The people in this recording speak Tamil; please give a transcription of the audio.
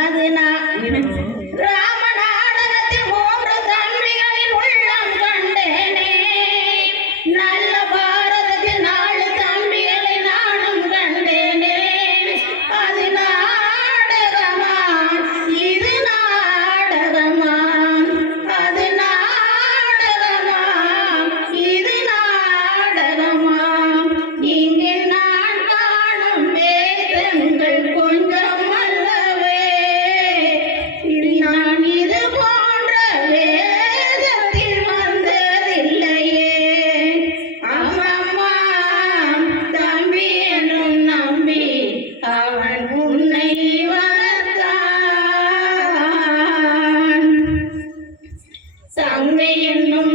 அது நான் ராம நாடகத்தில் 3 தம்பிகளின் உள்ளம் கண்டேனே. நல்ல பாரதத்தில் 4 தம்பிகளை நானும் கண்டேனே. அது நாடகமா, இது நாடகமா, அது நாடகமா, இது நாடகமா. இங்கே நான் காணும் வேதங்கள் கொஞ்சம் அல்லவே. நான் இது போன்ற வேதத்தில் வந்ததில்லையே. அம்மம்மா தம்பி என்னும் நம்பி அவன் உன்னை வளர்த்தான். தங்கை என்னும்